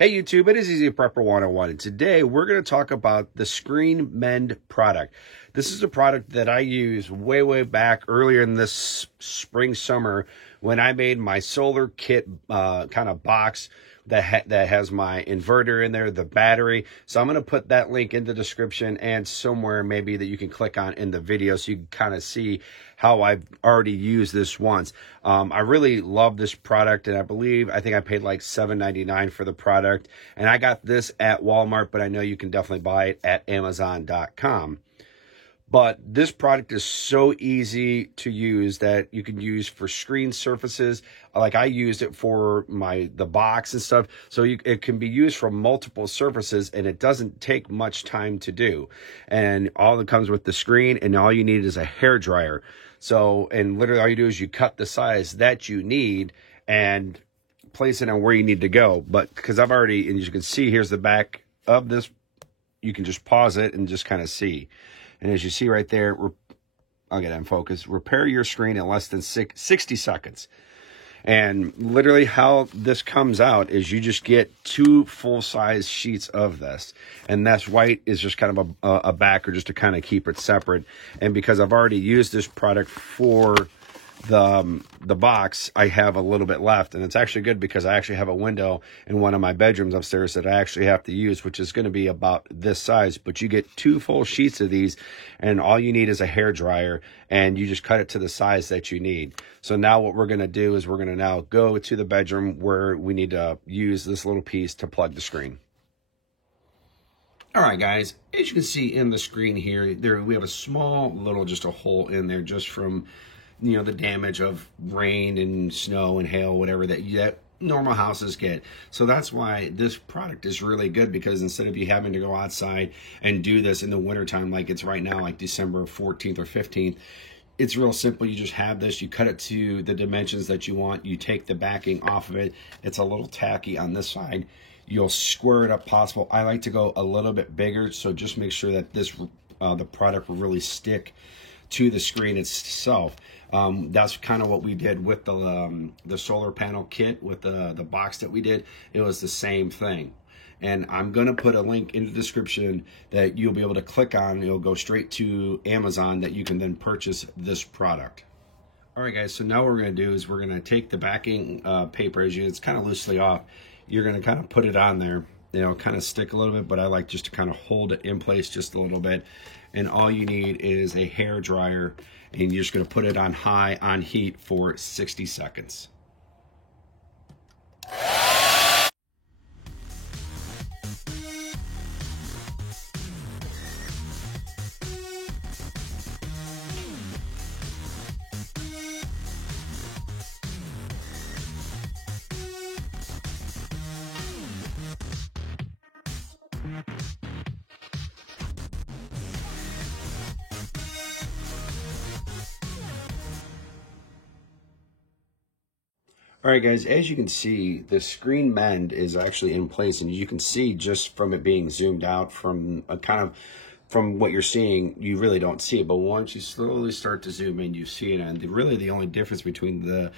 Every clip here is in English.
Hey YouTube, it is Easy Prepper 101, and today we're going to talk about the Screen Mend product. This is a product that I used way back earlier in this spring, summer when I made my solar kit kind of box that has my inverter in there, the battery. So I'm going to put that link in the description and somewhere maybe that you can click on in the video so you can kind of see how I've already used this once. I really love this product, and I think I paid like $7.99 for the product, and I got this at Walmart, but I know you can definitely buy it at Amazon.com. But this product is so easy to use that you can use for screen surfaces. Like I used it for the box and stuff. So it can be used for multiple surfaces, and it doesn't take much time to do. And all that comes with the screen, and all you need is a hair dryer. So, and literally all you do is you cut the size that you need and place it on where you need to go. But because I've already, and as you can see, here's the back of this, you can just pause it and just kind of see. And as you see right there, I'll get it in focus. Repair your screen in less than 60 seconds. And literally how this comes out is you just get 2 full-size sheets of this. And that's white is just kind of a backer just to kind of keep it separate. And because I've already used this product for the box, I have a little bit left, and it's actually good because I actually have a window in one of my bedrooms upstairs that I actually have to use, which is going to be about this size. But you get 2 full sheets of these, and all you need is a hair dryer, and you just cut it to the size that you need. So now what we're going to do is we're going to now go to the bedroom where we need to use this little piece to plug the screen. All right, guys, as you can see in the screen here, we have a small little, just a hole in there just from the damage of rain and snow and hail, whatever that normal houses get. So that's why this product is really good, because instead of you having to go outside and do this in the wintertime, like it's right now, like December 14th or 15th, it's real simple. You just have this, you cut it to the dimensions that you want, you take the backing off of it. It's a little tacky on this side. You'll square it up possible. I like to go a little bit bigger, so just make sure that this the product will really stick to the screen itself. That's kind of what we did with the solar panel kit with the box that we did. It was the same thing. And I'm going to put a link in the description that you'll be able to click on. It'll go straight to Amazon that you can then purchase this product. All right, guys, so now what we're going to do is we're going to take the backing paper, it's kind of loosely off. You're going to kind of put it on there. Kind of stick a little bit, but I like just to kind of hold it in place just a little bit. And all you need is a hair dryer, and you're just going to put it on high on heat for 60 seconds. All right, guys, as you can see, the Screen Mend is actually in place, and you can see just from it being zoomed out from from what you're seeing, you really don't see it. But once you slowly start to zoom in, you see it. And really the only difference between the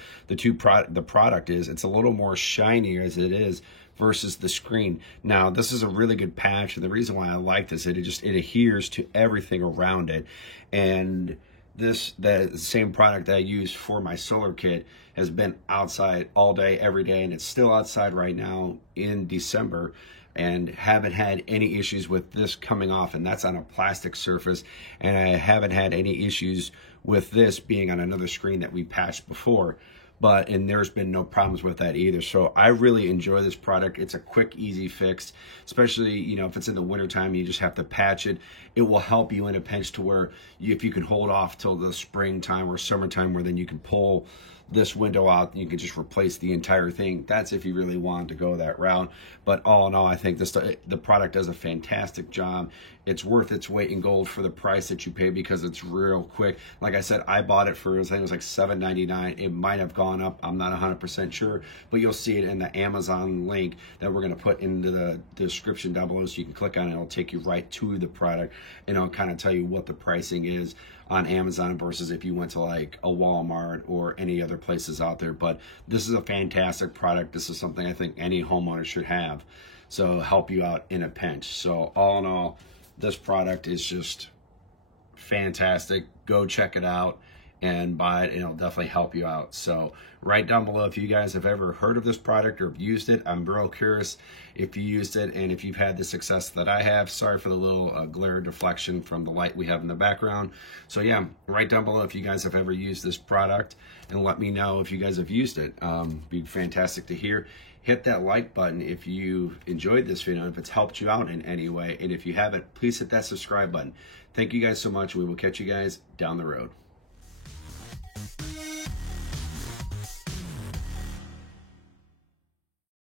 product is it's a little more shinier as it is versus the screen. Now, this is a really good patch, and the reason why I like this is it adheres to everything around it. And the same product that I use for my solar kit has been outside all day, every day, and it's still outside right now in December, and haven't had any issues with this coming off, and that's on a plastic surface. And I haven't had any issues with this being on another screen that we patched before. And there's been no problems with that either. So I really enjoy this product. It's a quick, easy fix, especially, if it's in the wintertime, you just have to patch it. It will help you in a pinch to where if you can hold off till the springtime or summertime, where then you can pull this window out and you can just replace the entire thing. That's if you really want to go that route. But all in all, I think the product does a fantastic job. It's worth its weight in gold for the price that you pay, because it's real quick. Like I said, I bought it for, I think it was like $7.99. It might have gone up, I'm not 100% sure, but you'll see it in the Amazon link that we're going to put into the description down below, so you can click on it. It'll take you right to the product, and it'll kind of tell you what the pricing is. on Amazon versus if you went to like a Walmart or any other places out there. But this is a fantastic product. This is something I think any homeowner should have, so help you out in a pinch. So all in all, this product is just fantastic. Go check it out and buy it, and it'll definitely help you out. So write down below if you guys have ever heard of this product or have used it. I'm real curious if you used it and if you've had the success that I have. Sorry for the little glare deflection from the light we have in the background. So yeah, write down below if you guys have ever used this product, and let me know if you guys have used it. Be fantastic to hear. Hit that like button if you enjoyed this video, if it's helped you out in any way. And if you haven't, please hit that subscribe button. Thank you guys so much. We will catch you guys down the road.